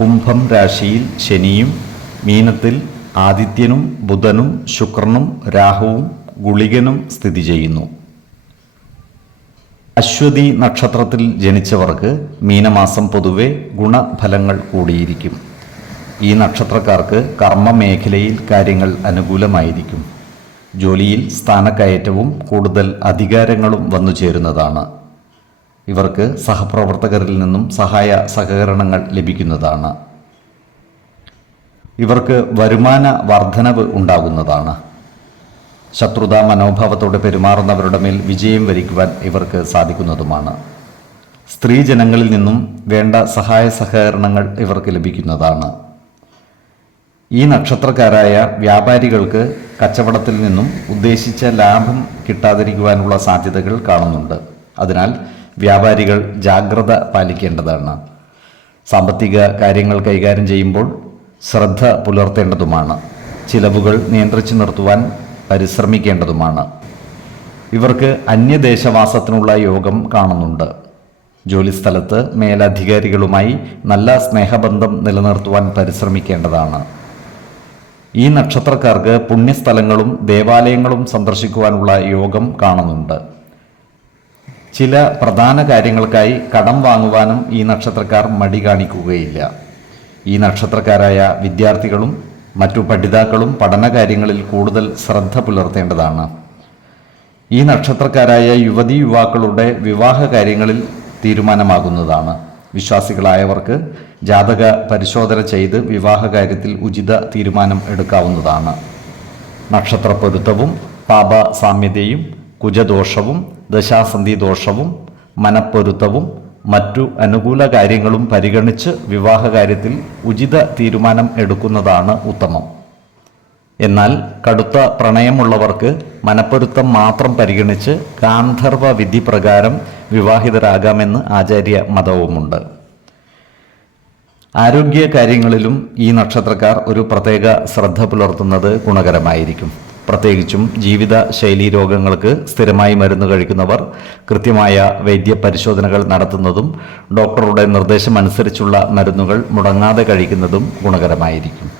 കുംഭം രാശിയിൽ ശനിയും മീനത്തിൽ ആദിത്യനും ബുധനും ശുക്രനും രാഹുവും ഗുളികനും സ്ഥിതി ചെയ്യുന്നു. അശ്വതി നക്ഷത്രത്തിൽ ജനിച്ചവർക്ക് മീനമാസം പൊതുവെ ഗുണഫലങ്ങൾ കൂടിയിരിക്കും. ഈ നക്ഷത്രക്കാർക്ക് കർമ്മ മേഖലയിൽ കാര്യങ്ങൾ അനുകൂലമായിരിക്കും. ജോലിയിൽ സ്ഥാനക്കയറ്റവും കൂടുതൽ അധികാരങ്ങളും വന്നു ചേരുന്നതാണ് ഇവർക്ക് സഹപ്രവർത്തകരിൽ നിന്നും സഹായ സഹകരണങ്ങൾ ലഭിക്കുന്നതാണ്. ഇവർക്ക് വരുമാന വർധനവ് ഉണ്ടാകുന്നതാണ്. ശത്രുതാ മനോഭാവത്തോടെ പെരുമാറുന്നവരുടെ മേൽ വിജയം വരിക്കുവാൻ ഇവർക്ക് സാധിക്കുന്നതുമാണ്. സ്ത്രീജനങ്ങളിൽ നിന്നും വേണ്ട സഹായ സഹകരണങ്ങൾ ഇവർക്ക് ലഭിക്കുന്നതാണ്. ഈ നക്ഷത്രക്കാരായ വ്യാപാരികൾക്ക് കച്ചവടത്തിൽ നിന്നും ഉദ്ദേശിച്ച ലാഭം കിട്ടാതിരിക്കുവാനുള്ള സാധ്യതകൾ കാണുന്നുണ്ട്. അതിനാൽ വ്യാപാരികൾ ജാഗ്രത പാലിക്കേണ്ടതാണ്. സാമ്പത്തിക കാര്യങ്ങൾ കൈകാര്യം ചെയ്യുമ്പോൾ ശ്രദ്ധ പുലർത്തേണ്ടതുമാണ്. ചിലവുകൾ നിയന്ത്രിച്ചു നിർത്തുവാൻ പരിശ്രമിക്കേണ്ടതുമാണ്. ഇവർക്ക് അന്യദേശവാസത്തിനുള്ള യോഗം കാണുന്നുണ്ട്. ജോലിസ്ഥലത്ത് മേലധികാരികളുമായി നല്ല സ്നേഹബന്ധം നിലനിർത്തുവാൻ പരിശ്രമിക്കേണ്ടതാണ്. ഈ നക്ഷത്രക്കാർക്ക് പുണ്യസ്ഥലങ്ങളും ദേവാലയങ്ങളും സന്ദർശിക്കുവാനുള്ള യോഗം കാണുന്നുണ്ട്. ചില പ്രധാന കാര്യങ്ങൾക്കായി കടം വാങ്ങുവാനും ഈ നക്ഷത്രക്കാർ മടി കാണിക്കുകയില്ല. ഈ നക്ഷത്രക്കാരായ വിദ്യാർത്ഥികളും മറ്റു പഠിതാക്കളും പഠനകാര്യങ്ങളിൽ കൂടുതൽ ശ്രദ്ധ പുലർത്തേണ്ടതാണ്. ഈ നക്ഷത്രക്കാരായ യുവതി യുവാക്കളുടെ വിവാഹ കാര്യങ്ങളിൽ തീരുമാനമാകുന്നതാണ്. വിശ്വാസികളായവർക്ക് ജാതക പരിശോധന ചെയ്ത് വിവാഹ കാര്യത്തിൽ ഉചിത തീരുമാനം എടുക്കാവുന്നതാണ്. നക്ഷത്ര പൊരുത്തവും പാപ സാമ്യതയും കുജദോഷവും ദശാസന്ധി ദോഷവും മനപ്പൊരുത്തവും മറ്റു അനുകൂല കാര്യങ്ങളും പരിഗണിച്ച് വിവാഹ കാര്യത്തിൽ ഉചിത തീരുമാനം എടുക്കുന്നതാണ് ഉത്തമം. എന്നാൽ കടുത്ത പ്രണയമുള്ളവർക്ക് മനപ്പൊരുത്തം മാത്രം പരിഗണിച്ച് ഗാന്ധർവ വിധി പ്രകാരം വിവാഹിതരാകാമെന്ന് ആചാര്യ മതവുമുണ്ട്. ആരോഗ്യ കാര്യങ്ങളിലും ഈ നക്ഷത്രക്കാർ ഒരു പ്രത്യേക ശ്രദ്ധ പുലർത്തുന്നത് ഗുണകരമായിരിക്കും. പ്രത്യേകിച്ചും ജീവിത ശൈലീ രോഗങ്ങൾക്ക് സ്ഥിരമായി മരുന്ന് കഴിക്കുന്നവർ കൃത്യമായ വൈദ്യ പരിശോധനകൾ നടത്തുന്നതും ഡോക്ടറുടെ നിർദ്ദേശം അനുസരിച്ചുള്ള മരുന്നുകൾ മുടങ്ങാതെ കഴിക്കുന്നതും ഗുണകരമായിരിക്കും.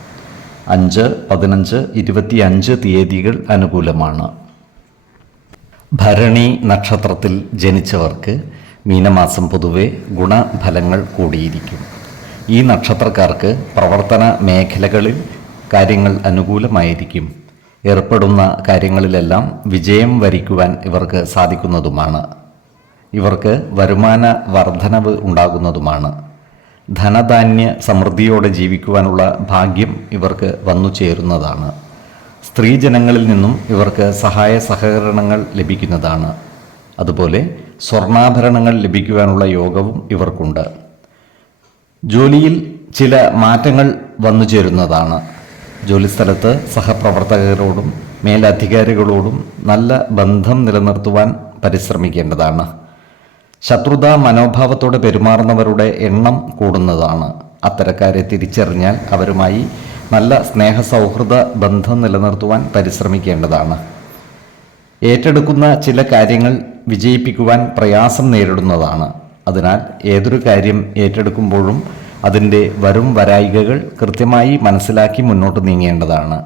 അഞ്ച് പതിനഞ്ച് ഇരുപത്തിയഞ്ച് തീയതികൾ അനുകൂലമാണ്. ഭരണി നക്ഷത്രത്തിൽ ജനിച്ചവർക്ക് മീനമാസം പൊതുവെ ഗുണഫലങ്ങൾ കൂടിയിരിക്കും. ഈ നക്ഷത്രക്കാർക്ക് പ്രവർത്തന മേഖലകളിൽ കാര്യങ്ങൾ അനുകൂലമായിരിക്കും. ഏർപ്പെടുന്ന കാര്യങ്ങളിലെല്ലാം വിജയം വരിക്കുവാൻ ഇവർക്ക് സാധിക്കുന്നതുമാണ്. ഇവർക്ക് വരുമാന വർധനവ് ഉണ്ടാകുന്നതുമാണ്. ധനധാന്യ സമൃദ്ധിയോടെ ജീവിക്കുവാനുള്ള ഭാഗ്യം ഇവർക്ക് വന്നു ചേരുന്നതാണ്. സ്ത്രീജനങ്ങളിൽ നിന്നും ഇവർക്ക് സഹായ സഹകരണങ്ങൾ ലഭിക്കുന്നതാണ്. അതുപോലെ സ്വർണാഭരണങ്ങൾ ലഭിക്കുവാനുള്ള യോഗവും ഇവർക്കുണ്ട്. ജോലിയിൽ ചില മാറ്റങ്ങൾ വന്നു ചേരുന്നതാണ്. ജോലിസ്ഥലത്ത് സഹപ്രവർത്തകരോടും മേലധികാരികളോടും നല്ല ബന്ധം നിലനിർത്തുവാൻ പരിശ്രമിക്കേണ്ടതാണ്. ശത്രുതാ മനോഭാവത്തോടെ പെരുമാറുന്നവരുടെ എണ്ണം കൂടുന്നതാണ്. അത്തരക്കാരെ തിരിച്ചറിഞ്ഞാൽ അവരുമായി നല്ല സ്നേഹ സൗഹൃദ ബന്ധം നിലനിർത്തുവാൻ പരിശ്രമിക്കേണ്ടതാണ്. ഏറ്റെടുക്കുന്ന ചില കാര്യങ്ങൾ വിജയിപ്പിക്കുവാൻ പ്രയാസം നേരിടുന്നതാണ്. അതിനാൽ ഏതൊരു കാര്യം ഏറ്റെടുക്കുമ്പോഴും അതിന്റെ വരും വരായികകൾ കൃത്യമായി മനസ്സിലാക്കി മുന്നോട്ട് നീങ്ങേണ്ടതാണ്.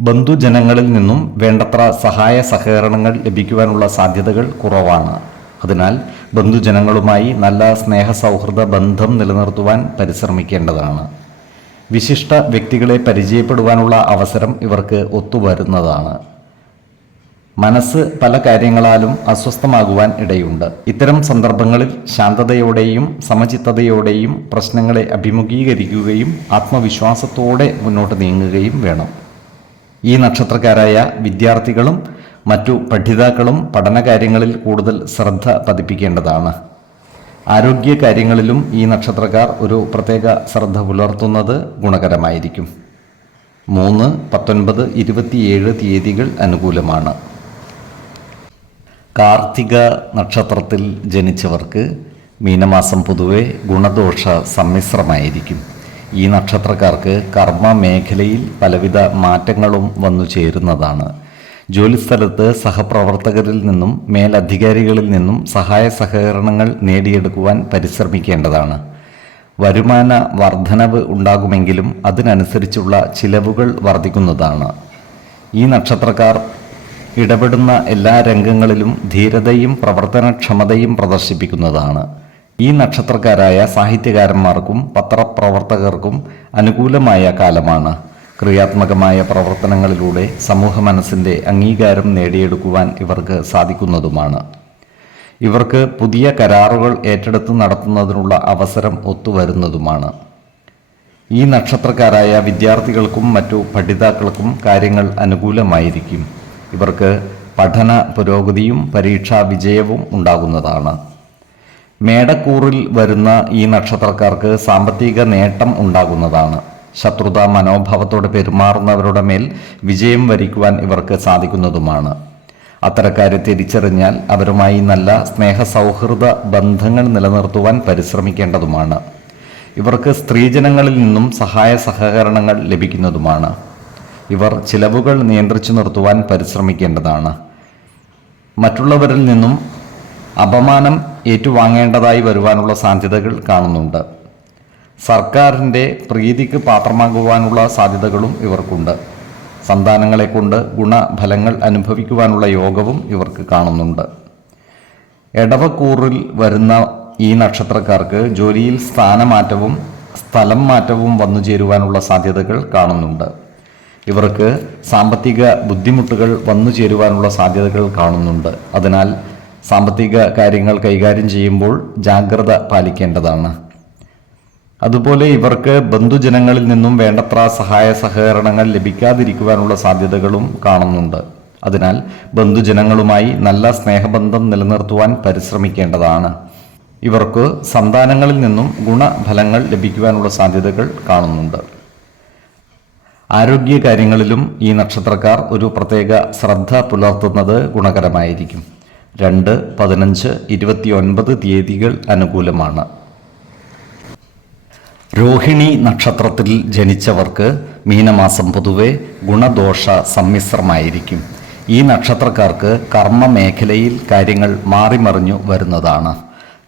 ബന്ധുജനങ്ങളിൽ നിന്നും വേണ്ടത്ര സഹായ സഹകരണങ്ങൾ ലഭിക്കുവാനുള്ള സാധ്യതകൾ കുറവാണ്. അതിനാൽ ബന്ധുജനങ്ങളുമായി നല്ല സ്നേഹ സൗഹൃദ ബന്ധം നിലനിർത്തുവാൻ പരിശ്രമിക്കേണ്ടതാണ്. വിശിഷ്ട വ്യക്തികളെ പരിചയപ്പെടുവാനുള്ള അവസരം ഇവർക്ക് ഒത്തുവരുന്നതാണ്. മനസ്സ് പല കാര്യങ്ങളാലും അസ്വസ്ഥമാകുവാൻ ഇടയുണ്ട്. ഇത്തരം സന്ദർഭങ്ങളിൽ ശാന്തതയോടെയും സമചിത്തതയോടെയും പ്രശ്നങ്ങളെ അഭിമുഖീകരിക്കുകയും ആത്മവിശ്വാസത്തോടെ മുന്നോട്ട് നീങ്ങുകയും വേണം. ഈ നക്ഷത്രക്കാരായ വിദ്യാർത്ഥികളും മറ്റു പഠിതാക്കളും പഠനകാര്യങ്ങളിൽ കൂടുതൽ ശ്രദ്ധ പതിപ്പിക്കേണ്ടതാണ്. ആരോഗ്യ കാര്യങ്ങളിലും ഈ നക്ഷത്രക്കാർ ഒരു പ്രത്യേക ശ്രദ്ധ പുലർത്തുന്നത് ഗുണകരമായിരിക്കും. മൂന്ന് പത്തൊൻപത് ഇരുപത്തിയേഴ് തീയതികൾ അനുകൂലമാണ്. കാർത്തിക നക്ഷത്രത്തിൽ ജനിച്ചവർക്ക് മീനമാസം പൊതുവെ ഗുണദോഷ സമ്മിശ്രമായിരിക്കും. ഈ നക്ഷത്രക്കാർക്ക് കർമ്മ മേഖലയിൽ പലവിധ മാറ്റങ്ങളും വന്നു ചേരുന്നതാണ്. ജോലിസ്ഥലത്ത് സഹപ്രവർത്തകരിൽ നിന്നും മേലധികാരികളിൽ നിന്നും സഹായ സഹകരണങ്ങൾ നേടിയെടുക്കുവാൻ പരിശ്രമിക്കേണ്ടതാണ്. വരുമാന വർധനവ് ഉണ്ടാകുമെങ്കിലും അതിനനുസരിച്ചുള്ള ചിലവുകൾ വർദ്ധിക്കുന്നതാണ് ഈ നക്ഷത്രക്കാർ ഇടപെടുന്ന എല്ലാ രംഗങ്ങളിലും ധീരതയും പ്രവർത്തനക്ഷമതയും പ്രദർശിപ്പിക്കുന്നതാണ്. ഈ നക്ഷത്രക്കാരായ സാഹിത്യകാരന്മാർക്കും പത്രപ്രവർത്തകർക്കും അനുകൂലമായ കാലമാണ്. ക്രിയാത്മകമായ പ്രവർത്തനങ്ങളിലൂടെ സമൂഹ മനസ്സിന്റെ അംഗീകാരം നേടിയെടുക്കുവാൻ ഇവർക്ക് സാധിക്കുന്നതുമാണ്. ഇവർക്ക് പുതിയ കരാറുകൾ ഏറ്റെടുത്ത് നടത്തുന്നതിനുള്ള അവസരം ഒത്തുവരുന്നതുമാണ്. ഈ നക്ഷത്രക്കാരായ വിദ്യാർത്ഥികൾക്കും മറ്റു പഠിതാക്കൾക്കും കാര്യങ്ങൾ അനുകൂലമായിരിക്കും. ഇവർക്ക് പഠന പുരോഗതിയും പരീക്ഷാ വിജയവും ഉണ്ടാകുന്നതാണ്. മേടക്കൂറിൽ വരുന്ന ഈ നക്ഷത്രക്കാർക്ക് സാമ്പത്തിക നേട്ടം ഉണ്ടാകുന്നതാണ്. ശത്രുത മനോഭാവത്തോടെ പെരുമാറുന്നവരുടെ മേൽ വിജയം വരിക്കുവാൻ ഇവർക്ക് സാധിക്കുന്നതുമാണ്. അത്തരക്കാരെ തിരിച്ചറിഞ്ഞാൽ അവരുമായി നല്ല സ്നേഹ സൗഹൃദ ബന്ധങ്ങൾ നിലനിർത്തുവാൻ പരിശ്രമിക്കേണ്ടതുമാണ്. ഇവർക്ക് സ്ത്രീജനങ്ങളിൽ നിന്നും സഹായ സഹകരണങ്ങൾ ലഭിക്കുന്നതുമാണ്. ഇവർ ചിലവുകൾ നിയന്ത്രിച്ചു നിർത്തുവാൻ പരിശ്രമിക്കേണ്ടതാണ്. മറ്റുള്ളവരിൽ നിന്നും അപമാനം ഏറ്റുവാങ്ങേണ്ടതായി വരുവാനുള്ള സാധ്യതകൾ കാണുന്നുണ്ട്. സർക്കാരിന്റെ പ്രീതിക്ക് പാത്രമാകുവാനുള്ള സാധ്യതകളും ഇവർക്കുണ്ട്. സന്താനങ്ങളെ കൊണ്ട് ഗുണഫലങ്ങൾ അനുഭവിക്കുവാനുള്ള യോഗവും ഇവർക്ക് കാണുന്നുണ്ട്. എടവക്കൂറിൽ വരുന്ന ഈ നക്ഷത്രക്കാർക്ക് ജോലിയിൽ സ്ഥാനമാറ്റവും സ്ഥലം മാറ്റവും വന്നു ചേരുവാനുള്ള സാധ്യതകൾ കാണുന്നുണ്ട്. ഇവർക്ക് സാമ്പത്തിക ബുദ്ധിമുട്ടുകൾ വന്നു ചേരുവാനുള്ള സാധ്യതകൾ കാണുന്നുണ്ട്. അതിനാൽ സാമ്പത്തിക കാര്യങ്ങൾ കൈകാര്യം ചെയ്യുമ്പോൾ ജാഗ്രത പാലിക്കേണ്ടതാണ്. അതുപോലെ ഇവർക്ക് ബന്ധുജനങ്ങളിൽ നിന്നും വേണ്ടത്ര സഹായ സഹകരണങ്ങൾ ലഭിക്കാതിരിക്കുവാനുള്ള സാധ്യതകളും കാണുന്നുണ്ട്. അതിനാൽ ബന്ധുജനങ്ങളുമായി നല്ല സ്നേഹബന്ധം നിലനിർത്തുവാൻ പരിശ്രമിക്കേണ്ടതാണ്. ഇവർക്ക് സന്താനങ്ങളിൽ നിന്നും ഗുണഫലങ്ങൾ ലഭിക്കുവാനുള്ള സാധ്യതകൾ കാണുന്നുണ്ട്. ആരോഗ്യ കാര്യങ്ങളിലും ഈ നക്ഷത്രക്കാർ ഒരു പ്രത്യേക ശ്രദ്ധ പുലർത്തുന്നത് ഗുണകരമായിരിക്കും. രണ്ട് പതിനഞ്ച് ഇരുപത്തിയൊൻപത് തീയതികൾ അനുകൂലമാണ്. രോഹിണി നക്ഷത്രത്തിൽ ജനിച്ചവർക്ക് മീനമാസം പൊതുവെ ഗുണദോഷ സമ്മിശ്രമായിരിക്കും. ഈ നക്ഷത്രക്കാർക്ക് കർമ്മ മേഖലയിൽ കാര്യങ്ങൾ മാറിമറിഞ്ഞു വരുന്നതാണ്.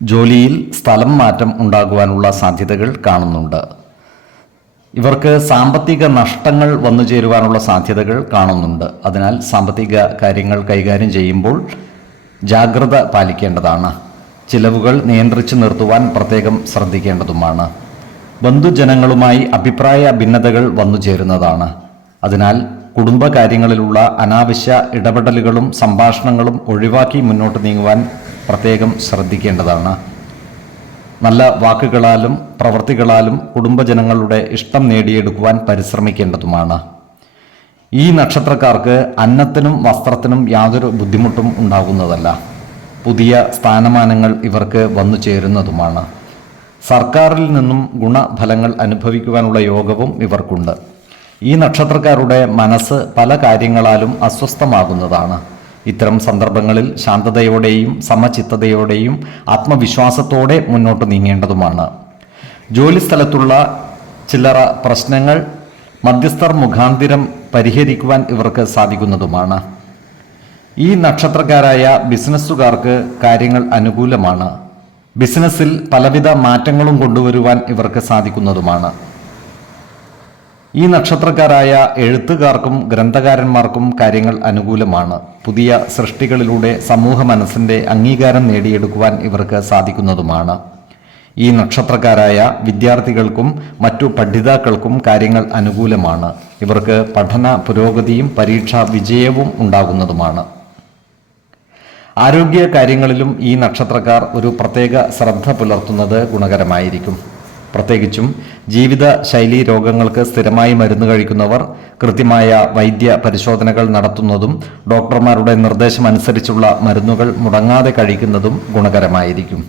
ജോലിയിൽ സ്ഥലം മാറ്റം ഉണ്ടാകുവാനുള്ള സാധ്യതകൾ കാണുന്നുണ്ട്. ഇവർക്ക് സാമ്പത്തിക നഷ്ടങ്ങൾ വന്നു ചേരുവാനുള്ള സാധ്യതകൾ കാണുന്നുണ്ട്. അതിനാൽ സാമ്പത്തിക കാര്യങ്ങൾ കൈകാര്യം ചെയ്യുമ്പോൾ ജാഗ്രത പാലിക്കേണ്ടതാണ്. ചിലവുകൾ നിയന്ത്രിച്ച് നിർത്തുവാൻ പ്രത്യേകം ശ്രദ്ധിക്കേണ്ടതുമാണ്. ബന്ധുജനങ്ങളുമായി അഭിപ്രായ ഭിന്നതകൾ വന്നു ചേരുന്നതാണ്. അതിനാൽ കുടുംബകാര്യങ്ങളിലുള്ള അനാവശ്യ ഇടപെടലുകളും സംഭാഷണങ്ങളും ഒഴിവാക്കി മുന്നോട്ട് നീങ്ങുവാൻ പ്രത്യേകം ശ്രദ്ധിക്കേണ്ടതാണ്. നല്ല വാക്കുകളാലും പ്രവൃത്തികളാലും കുടുംബജനങ്ങളുടെ ഇഷ്ടം നേടിയെടുക്കുവാൻ പരിശ്രമിക്കേണ്ടതുമാണ്. ഈ നക്ഷത്രക്കാർക്ക് അന്നത്തിനും വസ്ത്രത്തിനും യാതൊരു ബുദ്ധിമുട്ടും ഉണ്ടാകുന്നതല്ല. പുതിയ സ്ഥാനമാനങ്ങൾ ഇവർക്ക് വന്നു ചേരുന്നതുമാണ്. സർക്കാരിൽ നിന്നും ഗുണഫലങ്ങൾ അനുഭവിക്കുവാനുള്ള യോഗവും ഇവർക്കുണ്ട്. ഈ നക്ഷത്രക്കാരുടെ മനസ്സ് പല കാര്യങ്ങളാലും അസ്വസ്ഥമാകുന്നതാണ്. ഇത്തരം സന്ദർഭങ്ങളിൽ ശാന്തതയോടെയും സമചിത്തതയോടെയും ആത്മവിശ്വാസത്തോടെ മുന്നോട്ട് നീങ്ങേണ്ടതുമാണ്. ജോലിസ്ഥലത്തുള്ള ചില്ലറ പ്രശ്നങ്ങൾ മധ്യസ്ഥർ മുഖാന്തിരം പരിഹരിക്കുവാൻ ഇവർക്ക് സാധിക്കുന്നതുമാണ്. ഈ നക്ഷത്രക്കാരായ ബിസിനസ്സുകാർക്ക് കാര്യങ്ങൾ അനുകൂലമാണ്. ബിസിനസ്സിൽ പലവിധ മാറ്റങ്ങളും കൊണ്ടുവരുവാൻ ഇവർക്ക് സാധിക്കുന്നതുമാണ്. ഈ നക്ഷത്രക്കാരായ എഴുത്തുകാർക്കും ഗ്രന്ഥകാരന്മാർക്കും കാര്യങ്ങൾ അനുകൂലമാണ്. പുതിയ സൃഷ്ടികളിലൂടെ സമൂഹ മനസ്സിന്റെ അംഗീകാരം നേടിയെടുക്കുവാൻ ഇവർക്ക് സാധിക്കുന്നതുമാണ്. ഈ നക്ഷത്രക്കാരായ വിദ്യാർത്ഥികൾക്കും മറ്റു പഠിതാക്കൾക്കും കാര്യങ്ങൾ അനുകൂലമാണ്. ഇവർക്ക് പഠന പുരോഗതിയും പരീക്ഷാ വിജയവും ഉണ്ടാകുന്നതുമാണ്. ആരോഗ്യ കാര്യങ്ങളിലും ഈ നക്ഷത്രക്കാർ ഒരു പ്രത്യേക ശ്രദ്ധ പുലർത്തുന്നത് ഗുണകരമായിരിക്കും. പ്രത്യേകിച്ചും ജീവിത ശൈലി രോഗങ്ങൾക്ക് സ്ഥിരമായി മരുന്ന് കഴിക്കുന്നവർ കൃത്യമായ വൈദ്യ പരിശോധനകൾ നടത്തുന്നതും ഡോക്ടർമാരുടെ നിർദ്ദേശമനുസരിച്ചുള്ള മരുന്നുകൾ മുടങ്ങാതെ കഴിക്കുന്നതും ഗുണകരമായിരിക്കും.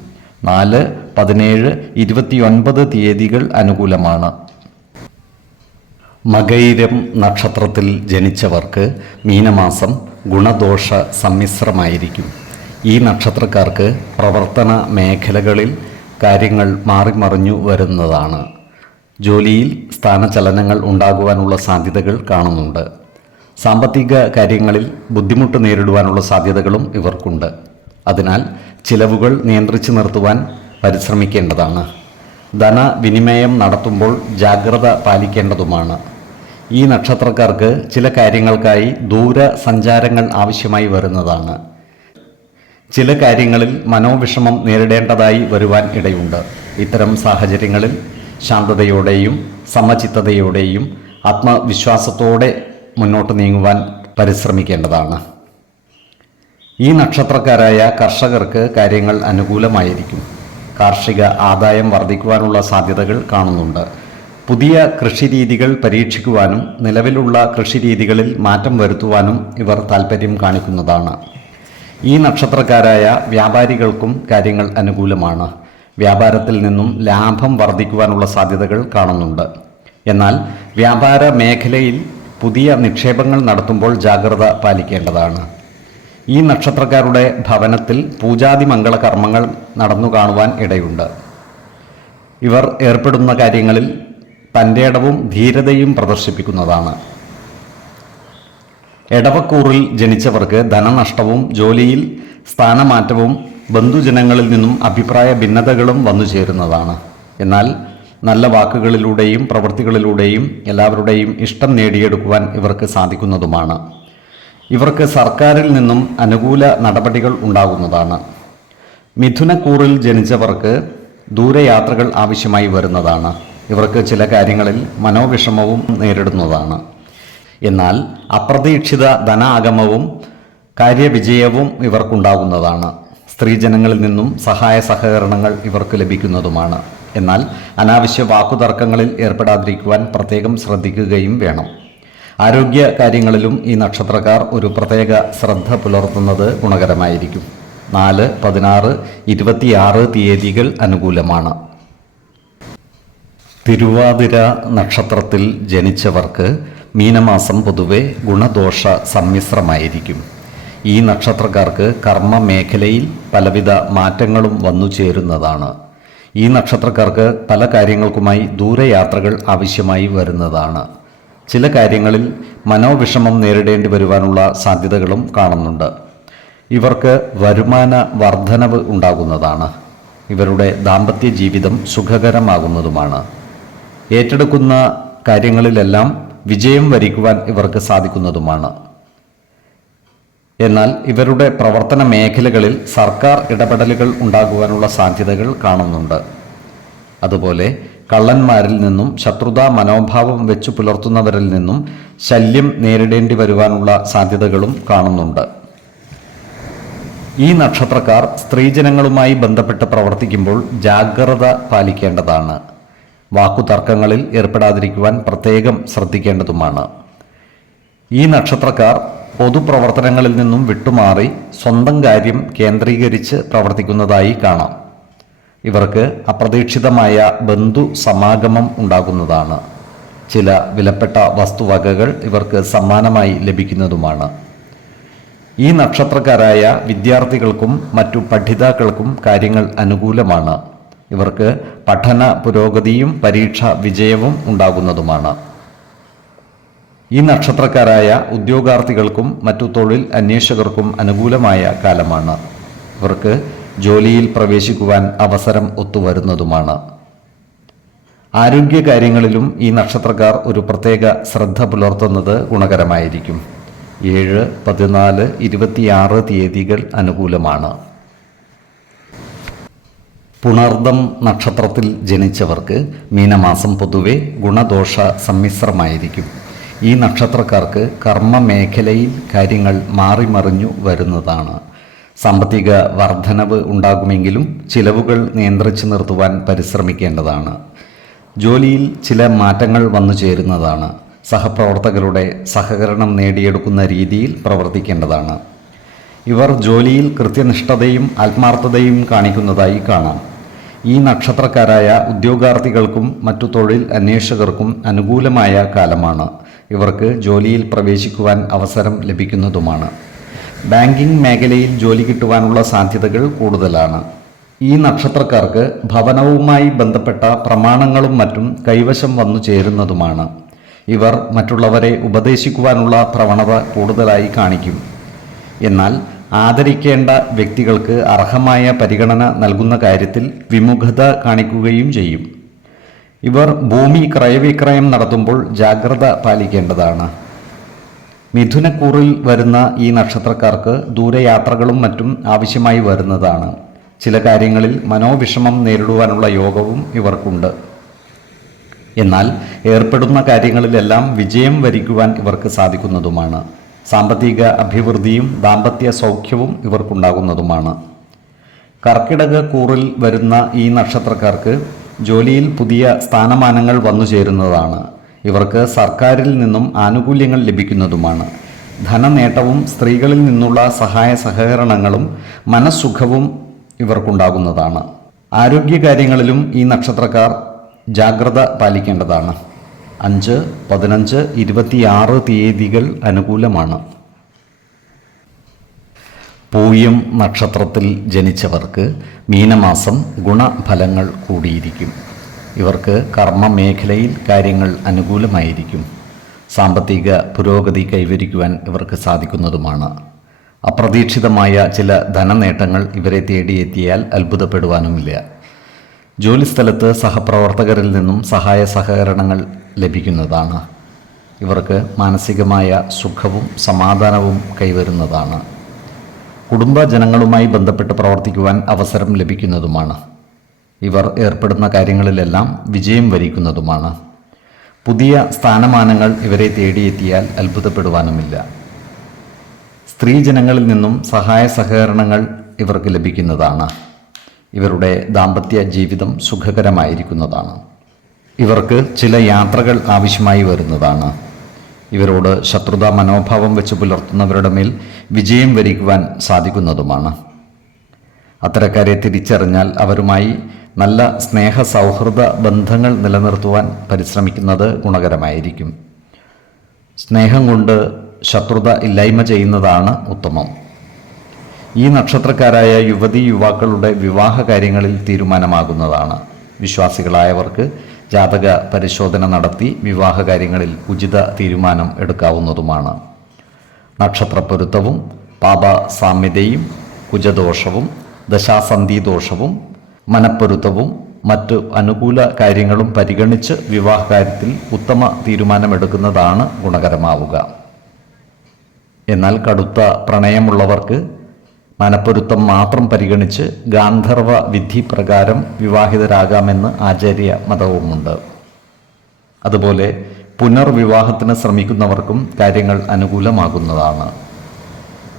നാല് പതിനേഴ് ഇരുപത്തിയൊൻപത് തീയതികൾ അനുകൂലമാണ്. മകൈരം നക്ഷത്രത്തിൽ ജനിച്ചവർക്ക് മീനമാസം ഗുണദോഷ സമ്മിശ്രമായിരിക്കും ഈ നക്ഷത്രക്കാർക്ക് പ്രവർത്തന മേഖലകളിൽ കാര്യങ്ങൾ മാറിമറിഞ്ഞു വരുന്നതാണ്. ജോലിയിൽ സ്ഥാനചലനങ്ങൾ ഉണ്ടാകുവാനുള്ള സാധ്യതകൾ കാണുന്നുണ്ട്. സാമ്പത്തിക കാര്യങ്ങളിൽ ബുദ്ധിമുട്ട് നേരിടുവാനുള്ള സാധ്യതകളും ഇവർക്കുണ്ട്. അതിനാൽ ചിലവുകൾ നിയന്ത്രിച്ചു നിർത്തുവാൻ പരിശ്രമിക്കേണ്ടതാണ്. ധനവിനിമയം നടത്തുമ്പോൾ ജാഗ്രത പാലിക്കേണ്ടതുമാണ്. ഈ നക്ഷത്രക്കാർക്ക് ചില കാര്യങ്ങൾക്കായി ദൂര സഞ്ചാരങ്ങൾ ആവശ്യമായി വരുന്നതാണ്. ചില കാര്യങ്ങളിൽ മനോവിഷമം നേരിടേണ്ടതായി വരുവാൻ ഇടയുണ്ട്. ഇത്തരം സാഹചര്യങ്ങളിൽ ശാന്തതയോടെയും സമചിത്തതയോടെയും ആത്മവിശ്വാസത്തോടെ മുന്നോട്ട് നീങ്ങുവാൻ പരിശ്രമിക്കേണ്ടതാണ്. ഈ നക്ഷത്രക്കാരായ കർഷകർക്ക് കാര്യങ്ങൾ അനുകൂലമായിരിക്കും. കാർഷിക ആദായം വർദ്ധിക്കുവാനുള്ള സാധ്യതകൾ കാണുന്നുണ്ട്. പുതിയ കൃഷിരീതികൾ പരീക്ഷിക്കുവാനും നിലവിലുള്ള കൃഷിരീതികളിൽ മാറ്റം വരുത്തുവാനും ഇവർ താൽപ്പര്യം കാണിക്കുന്നതാണ്. ഈ നക്ഷത്രക്കാരായ വ്യാപാരികൾക്കും കാര്യങ്ങൾ അനുകൂലമാണ്. വ്യാപാരത്തിൽ നിന്നും ലാഭം വർദ്ധിക്കുവാനുള്ള സാധ്യതകൾ കാണുന്നുണ്ട്. എന്നാൽ വ്യാപാര മേഖലയിൽ പുതിയ നിക്ഷേപങ്ങൾ നടത്തുമ്പോൾ ജാഗ്രത പാലിക്കേണ്ടതാണ്. ഈ നക്ഷത്രക്കാരുടെ ഭവനത്തിൽ പൂജാതി മംഗള കർമ്മങ്ങൾ നടന്നു കാണുവാൻ ഇടയുണ്ട്. ഇവർ ഏർപ്പെടുന്ന കാര്യങ്ങളിൽ തന്റെ ഇടവും ധീരതയും പ്രദർശിപ്പിക്കുന്നതാണ്. എടവക്കൂറിൽ ജനിച്ചവർക്ക് ധനനഷ്ടവും ജോലിയിൽ സ്ഥാനമാറ്റവും ബന്ധുജനങ്ങളിൽ നിന്നും അഭിപ്രായ ഭിന്നതകളും വന്നു ചേരുന്നതാണ്. എന്നാൽ നല്ല വാക്കുകളിലൂടെയും പ്രവൃത്തികളിലൂടെയും എല്ലാവരുടെയും ഇഷ്ടം നേടിയെടുക്കുവാൻ ഇവർക്ക് സാധിക്കുന്നതുമാണ്. ഇവർക്ക് സർക്കാരിൽ നിന്നും അനുകൂല നടപടികൾ ഉണ്ടാകുന്നതാണ്. മിഥുനക്കൂറിൽ ജനിച്ചവർക്ക് ദൂരയാത്രകൾ ആവശ്യമായി വരുന്നതാണ്. ഇവർക്ക് ചില കാര്യങ്ങളിൽ മനോവിഷമവും നേരിടുന്നതാണ്. എന്നാൽ അപ്രതീക്ഷിത ധനാഗമവും കാര്യവിജയവും ഇവർക്കുണ്ടാകുന്നതാണ്. സ്ത്രീജനങ്ങളിൽ നിന്നും സഹായ സഹകരണങ്ങൾ ഇവർക്ക് ലഭിക്കുന്നതുമാണ്. എന്നാൽ അനാവശ്യ വാക്കുതർക്കങ്ങളിൽ ഏർപ്പെടാതിരിക്കുവാൻ പ്രത്യേകം ശ്രദ്ധിക്കുകയും വേണം. ആരോഗ്യ കാര്യങ്ങളിലും ഈ നക്ഷത്രക്കാർ ഒരു പ്രത്യേക ശ്രദ്ധ പുലർത്തുന്നത് ഗുണകരമായിരിക്കും. നാല് പതിനാറ് ഇരുപത്തിയാറ് തീയതികൾ അനുകൂലമാണ്. തിരുവാതിര നക്ഷത്രത്തിൽ ജനിച്ചവർക്ക് മീനമാസം പൊതുവെ ഗുണദോഷ സമ്മിശ്രമായിരിക്കും ഈ നക്ഷത്രക്കാർക്ക് കർമ്മ മേഖലയിൽ പലവിധ മാറ്റങ്ങളും വന്നു ചേരുന്നതാണ്. ഈ നക്ഷത്രക്കാർക്ക് പല കാര്യങ്ങൾക്കുമായി ദൂരയാത്രകൾ ആവശ്യമായി വരുന്നതാണ്. ചില കാര്യങ്ങളിൽ മനോവിഷമം നേരിടേണ്ടി വരുവാനുള്ള സാധ്യതകളും കാണുന്നുണ്ട്. ഇവർക്ക് വരുമാന വർധനവ് ഉണ്ടാകുന്നതാണ്. ഇവരുടെ ദാമ്പത്യ ജീവിതം സുഖകരമാകുന്നതുമാണ്. ഏറ്റെടുക്കുന്ന കാര്യങ്ങളിലെല്ലാം വിജയം വരിക്കുവാൻ ഇവർക്ക് സാധിക്കുന്നതുമാണ്. എന്നാൽ ഇവരുടെ പ്രവർത്തന മേഖലകളിൽ സർക്കാർ ഇടപെടലുകൾ ഉണ്ടാകുവാനുള്ള സാധ്യതകൾ കാണുന്നുണ്ട്. അതുപോലെ കള്ളന്മാരിൽ നിന്നും ശത്രുതാ മനോഭാവം വെച്ചു പുലർത്തുന്നവരിൽ നിന്നും ശല്യം നേരിടേണ്ടി വരുവാനുള്ള സാധ്യതകളും കാണുന്നുണ്ട്. ഈ നക്ഷത്രക്കാർ സ്ത്രീജനങ്ങളുമായി ബന്ധപ്പെട്ട് പ്രവർത്തിക്കുമ്പോൾ ജാഗ്രത പാലിക്കേണ്ടതാണ്. വാക്കുതർക്കങ്ങളിൽ ഏർപ്പെടാതിരിക്കുവാൻ പ്രത്യേകം ശ്രദ്ധിക്കേണ്ടതുമാണ്. ഈ നക്ഷത്രക്കാർ പൊതുപ്രവർത്തനങ്ങളിൽ നിന്നും വിട്ടുമാറി സ്വന്തം കാര്യം കേന്ദ്രീകരിച്ച് പ്രവർത്തിക്കുന്നതായി കാണാം. ഇവർക്ക് അപ്രതീക്ഷിതമായ ബന്ധു സമാഗമം ഉണ്ടാകുന്നതാണ്. ചില വിലപ്പെട്ട വസ്തുവകകൾ ഇവർക്ക് സമ്മാനമായി ലഭിക്കുന്നതുമാണ്. ഈ നക്ഷത്രക്കാരായ വിദ്യാർത്ഥികൾക്കും മറ്റു പഠിതാക്കൾക്കും കാര്യങ്ങൾ അനുകൂലമാണ്. ഇവർക്ക് പഠന പുരോഗതിയും പരീക്ഷ വിജയവും ഉണ്ടാകുന്നതുമാണ്. ഈ നക്ഷത്രക്കാരായ ഉദ്യോഗാർത്ഥികൾക്കും മറ്റു തൊഴിൽ അന്വേഷകർക്കും അനുകൂലമായ കാലമാണ്. ഇവർക്ക് ജോലിയിൽ പ്രവേശിക്കുവാൻ അവസരം ഒത്തുവരുന്നതുമാണ്. ആരോഗ്യകാര്യങ്ങളിലും ഈ നക്ഷത്രക്കാർ ഒരു പ്രത്യേക ശ്രദ്ധ പുലർത്തുന്നത് ഗുണകരമായിരിക്കും. ഏഴ് പതിനാല് ഇരുപത്തിയാറ് തീയതികൾ അനുകൂലമാണ്. പുണർദം നക്ഷത്രത്തിൽ ജനിച്ചവർക്ക് മീനമാസം പൊതുവെ ഗുണദോഷ സമ്മിശ്രമായിരിക്കും ഈ നക്ഷത്രക്കാർക്ക് കർമ്മ മേഖലയിൽ കാര്യങ്ങൾ മാറിമറിഞ്ഞു വരുന്നതാണ്. സാമ്പത്തിക വർധനവ് ഉണ്ടാകുമെങ്കിലും ചിലവുകൾ നിയന്ത്രിച്ചു നിർത്തുവാൻ പരിശ്രമിക്കേണ്ടതാണ്. ജോലിയിൽ ചില മാറ്റങ്ങൾ വന്നു ചേരുന്നതാണ്. സഹപ്രവർത്തകരുടെ സഹകരണം നേടിയെടുക്കുന്ന രീതിയിൽ പ്രവർത്തിക്കേണ്ടതാണ്. ഇവർ ജോലിയിൽ കൃത്യനിഷ്ഠതയും ആത്മാർത്ഥതയും കാണിക്കുന്നതായി കാണാം. ഈ നക്ഷത്രക്കാരായ ഉദ്യോഗാർത്ഥികൾക്കും മറ്റു തൊഴിൽ അന്വേഷകർക്കും അനുകൂലമായ കാലമാണ്. ഇവർക്ക് ജോലിയിൽ പ്രവേശിക്കുവാൻ അവസരം ലഭിക്കുന്നതുമാണ്. ബാങ്കിംഗ് മേഖലയിൽ ജോലി കിട്ടുവാനുള്ള സാധ്യതകൾ കൂടുതലാണ്. ഈ നക്ഷത്രക്കാർക്ക് ഭവനവുമായി ബന്ധപ്പെട്ട പ്രമാണങ്ങളും മറ്റും കൈവശം വന്നു ചേരുന്നതുമാണ്. ഇവർ മറ്റുള്ളവരെ ഉപദേശിക്കുവാനുള്ള പ്രവണത കൂടുതലായി കാണിക്കും. എന്നാൽ ആദരിക്കേണ്ട വ്യക്തികൾക്ക് അർഹമായ പരിഗണന നൽകുന്ന കാര്യത്തിൽ വിമുഖത കാണിക്കുകയും ചെയ്യും. ഇവർ ഭൂമി ക്രയവിക്രയം നടത്തുമ്പോൾ ജാഗ്രത പാലിക്കേണ്ടതാണ്. മിഥുനക്കൂറിൽ വരുന്ന ഈ നക്ഷത്രക്കാർക്ക് ദൂരയാത്രകളും മറ്റും ആവശ്യമായി വരുന്നതാണ്. ചില കാര്യങ്ങളിൽ മനോവിഷമം നേരിടുവാനുള്ള യോഗവും ഇവർക്കുണ്ട്. എന്നാൽ ഏർപ്പെടുന്ന കാര്യങ്ങളിലെല്ലാം വിജയം വരിക്കുവാൻ ഇവർക്ക് സാധിക്കുന്നതുമാണ്. സാമ്പത്തിക അഭിവൃദ്ധിയും ദാമ്പത്യ സൗഖ്യവും ഇവർക്കുണ്ടാകുന്നതുമാണ്. കർക്കിടക കൂറിൽ വരുന്ന ഈ നക്ഷത്രക്കാർക്ക് ജോലിയിൽ പുതിയ സ്ഥാനമാനങ്ങൾ വന്നു ചേരുന്നതാണ്. ഇവർക്ക് സർക്കാരിൽ നിന്നും ആനുകൂല്യങ്ങൾ ലഭിക്കുന്നതുമാണ്. ധനനേട്ടവും സ്ത്രീകളിൽ നിന്നുള്ള സഹായ സഹകരണങ്ങളും മനസ്സുഖവും ഇവർക്കുണ്ടാകുന്നതാണ്. ആരോഗ്യകാര്യങ്ങളിലും ഈ നക്ഷത്രക്കാർ ജാഗ്രത പാലിക്കേണ്ടതാണ്. അഞ്ച് പതിനഞ്ച് ഇരുപത്തിയാറ് തീയതികൾ അനുകൂലമാണ്. പൂയം നക്ഷത്രത്തിൽ ജനിച്ചവർക്ക് മീനമാസം ഗുണഫലങ്ങൾ കൂടിയിരിക്കും. ഇവർക്ക് കർമ്മ മേഖലയിൽ കാര്യങ്ങൾ അനുകൂലമായിരിക്കും. സാമ്പത്തിക പുരോഗതി കൈവരിക്കുവാൻ ഇവർക്ക് സാധിക്കുന്നതുമാണ്. അപ്രതീക്ഷിതമായ ചില ധനനേട്ടങ്ങൾ ഇവരെ തേടിയെത്തിയാൽ അത്ഭുതപ്പെടുവാനുമില്ല. ജോലിസ്ഥലത്ത് സഹപ്രവർത്തകരിൽ നിന്നും സഹായ സഹകരണങ്ങൾ ലഭിക്കുന്നതാണ്. ഇവർക്ക് മാനസികമായ സുഖവും സമാധാനവും കൈവരുന്നതാണ്. കുടുംബജനങ്ങളുമായി ബന്ധപ്പെട്ട് പ്രവർത്തിക്കുവാൻ അവസരം ലഭിക്കുന്നതുമാണ്. ഇവർ ഏർപ്പെടുന്ന കാര്യങ്ങളിലെല്ലാം വിജയം വരിക്കുന്നതുമാണ്. പുതിയ സ്ഥാനമാനങ്ങൾ ഇവരെ തേടിയെത്തിയാൽ അത്ഭുതപ്പെടുവാനുമില്ല. സ്ത്രീജനങ്ങളിൽ നിന്നും സഹായ സഹകരണങ്ങൾ ഇവർക്ക് ലഭിക്കുന്നതാണ്. ഇവരുടെ ദാമ്പത്യ ജീവിതം സുഖകരമായിരിക്കുന്നതാണ്. ഇവർക്ക് ചില യാത്രകൾ ആവശ്യമായി വരുന്നതാണ്. ഇവരോട് ശത്രുതാ മനോഭാവം വെച്ച് പുലർത്തുന്നവരുടെ മേൽ വിജയം വരിക്കുവാൻ സാധിക്കുന്നതുമാണ്. അത്തരക്കാരെ തിരിച്ചറിഞ്ഞാൽ അവരുമായി നല്ല സ്നേഹ സൗഹൃദ ബന്ധങ്ങൾ നിലനിർത്തുവാൻ പരിശ്രമിക്കുന്നത് ഗുണകരമായിരിക്കും. സ്നേഹം കൊണ്ട് ശത്രുത ഇല്ലായ്മ ചെയ്യുന്നതാണ് ഉത്തമം. ഈ നക്ഷത്രക്കാരായ യുവതി യുവാക്കളുടെ വിവാഹ കാര്യങ്ങളിൽ തീരുമാനമാകുന്നതാണ്. വിശ്വാസികളായവർക്ക് ജാതക പരിശോധന നടത്തി വിവാഹ കാര്യങ്ങളിൽ ഉചിത തീരുമാനം എടുക്കാവുന്നതുമാണ്. നക്ഷത്രപ്പൊരുത്തവും പാപ സാമ്യതയും കുജദോഷവും ദശാസന്ധി ദോഷവും മനപ്പൊരുത്തവും മറ്റ് അനുകൂല കാര്യങ്ങളും പരിഗണിച്ച് വിവാഹ കാര്യത്തിൽ ഉത്തമ തീരുമാനമെടുക്കുന്നതാണ് ഗുണകരമാവുക. എന്നാൽ കടുത്ത പ്രണയമുള്ളവർക്ക് മനപ്പൊരുത്തം മാത്രം പരിഗണിച്ച് ഗാന്ധർവ വിധി പ്രകാരം വിവാഹിതരാകാമെന്ന് ആചാര്യ മതവുമുണ്ട്. അതുപോലെ പുനർവിവാഹത്തിന് ശ്രമിക്കുന്നവർക്കും കാര്യങ്ങൾ അനുകൂലമാകുന്നതാണ്.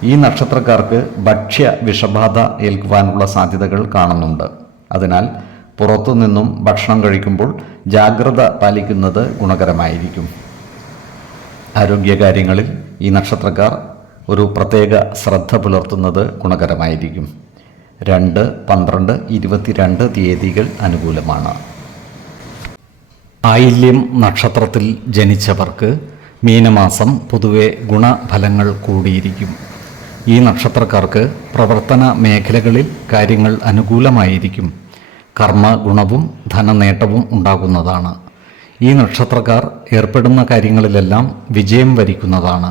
ഈ നക്ഷത്രക്കാർക്ക് ഭക്ഷ്യ വിഷബാധ ഏൽക്കുവാനുള്ള സാധ്യതകൾ കാണുന്നുണ്ട്. അതിനാൽ പുറത്തുനിന്നും ഭക്ഷണം കഴിക്കുമ്പോൾ ജാഗ്രത പാലിക്കുന്നത് ഗുണകരമായിരിക്കും. ആരോഗ്യകാര്യങ്ങളിൽ ഈ നക്ഷത്രക്കാർ ഒരു പ്രത്യേക ശ്രദ്ധ പുലർത്തുന്നത് ഗുണകരമായിരിക്കും. രണ്ട് പന്ത്രണ്ട് ഇരുപത്തിരണ്ട് തീയതികൾ അനുകൂലമാണ്. ആയില്യം നക്ഷത്രത്തിൽ ജനിച്ചവർക്ക് മീനമാസം പൊതുവെ ഗുണഫലങ്ങൾ കൂടിയിരിക്കും. ഈ നക്ഷത്രക്കാർക്ക് പ്രവർത്തന മേഖലകളിൽ കാര്യങ്ങൾ അനുകൂലമായിരിക്കും. കർമ്മ ഗുണവും ധനനേട്ടവും ഉണ്ടാകുന്നതാണ്. ഈ നക്ഷത്രക്കാർ ഏർപ്പെടുന്ന കാര്യങ്ങളിലെല്ലാം വിജയം വരിക്കുന്നതാണ്.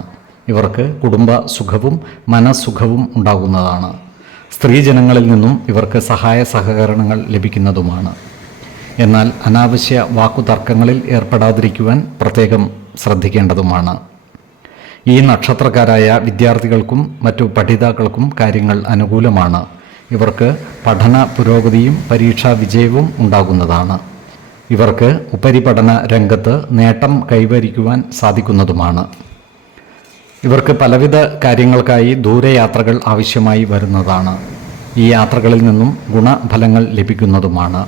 ഇവർക്ക് കുടുംബ സുഖവും മനസ്സുഖവും ഉണ്ടാകുന്നതാണ്. സ്ത്രീജനങ്ങളിൽ നിന്നും ഇവർക്ക് സഹായ സഹകരണങ്ങൾ ലഭിക്കുന്നതുമാണ്. എന്നാൽ അനാവശ്യ വാക്കുതർക്കങ്ങളിൽ ഏർപ്പെടാതിരിക്കുവാൻ പ്രത്യേകം ശ്രദ്ധിക്കേണ്ടതുമാണ്. ഈ നക്ഷത്രക്കാരായ വിദ്യാർത്ഥികൾക്കും മറ്റു പഠിതാക്കൾക്കും കാര്യങ്ങൾ അനുകൂലമാണ്. ഇവർക്ക് പഠന പുരോഗതിയും പരീക്ഷാ വിജയവും ഉണ്ടാകുന്നതാണ്. ഇവർക്ക് ഉപരിപഠന രംഗത്ത് നേട്ടം കൈവരിക്കുവാൻ സാധിക്കുന്നതുമാണ്. ഇവർക്ക് പലവിധ കാര്യങ്ങൾക്കായി ദൂരയാത്രകൾ ആവശ്യമായി വരുന്നതാണ്. ഈ യാത്രകളിൽ നിന്നും ഗുണഫലങ്ങൾ ലഭിക്കുന്നതുമാണ്.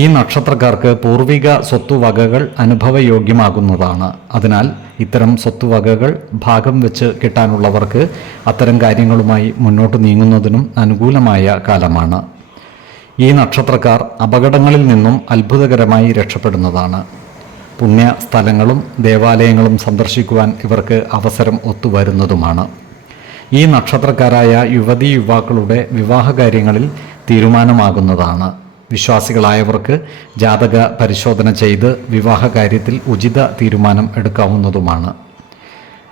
ഈ നക്ഷത്രക്കാർക്ക് പൂർവിക സ്വത്തുവകകൾ അനുഭവയോഗ്യമാകുന്നതാണ്. അതിനാൽ ഇത്തരം സ്വത്തുവകകൾ ഭാഗം വെച്ച് കിട്ടാനുള്ളവർക്ക് അത്തരം കാര്യങ്ങളുമായി മുന്നോട്ട് നീങ്ങുന്നതിനും അനുകൂലമായ കാലമാണ്. ഈ നക്ഷത്രക്കാർ അപകടങ്ങളിൽ നിന്നും അത്ഭുതകരമായി രക്ഷപ്പെടുന്നതാണ്. പുണ്യ സ്ഥലങ്ങളും ദേവാലയങ്ങളും സന്ദർശിക്കുവാൻ ഇവർക്ക് അവസരം ഒത്തുവരുന്നതുമാണ്. ഈ നക്ഷത്രക്കാരായ യുവതി യുവാക്കളുടെ വിവാഹകാര്യങ്ങളിൽ തീരുമാനമാകുന്നതാണ്. വിശ്വാസികളായവർക്ക് ജാതക പരിശോധന ചെയ്ത് വിവാഹകാര്യത്തിൽ ഉചിത തീരുമാനം എടുക്കാവുന്നതുമാണ്.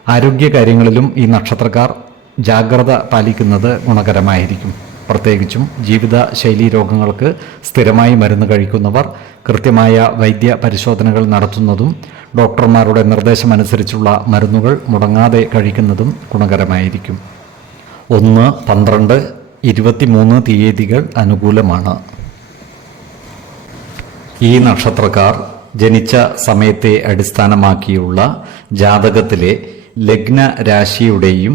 ആരോഗ്യകാര്യങ്ങളിലും ഈ നക്ഷത്രക്കാർ ജാഗ്രത പാലിക്കുന്നത് ഗുണകരമായിരിക്കും. പ്രത്യേകിച്ചും ജീവിതശൈലി രോഗങ്ങൾക്ക് സ്ഥിരമായി മരുന്ന് കഴിക്കുന്നവർ കൃത്യമായ വൈദ്യ പരിശോധനകൾ നടത്തുന്നതും ഡോക്ടർമാരുടെ നിർദ്ദേശമനുസരിച്ചുള്ള മരുന്നുകൾ മുടങ്ങാതെ കഴിക്കുന്നതും ഗുണകരമായിരിക്കും. ഒന്ന് പന്ത്രണ്ട് ഇരുപത്തിമൂന്ന് തീയതികൾ അനുകൂലമാണ്. ഈ നക്ഷത്രക്കാർ ജനിച്ച സമയത്തെ അടിസ്ഥാനമാക്കിയുള്ള ജാതകത്തിലെ ലഗ്ന രാശിയുടെയും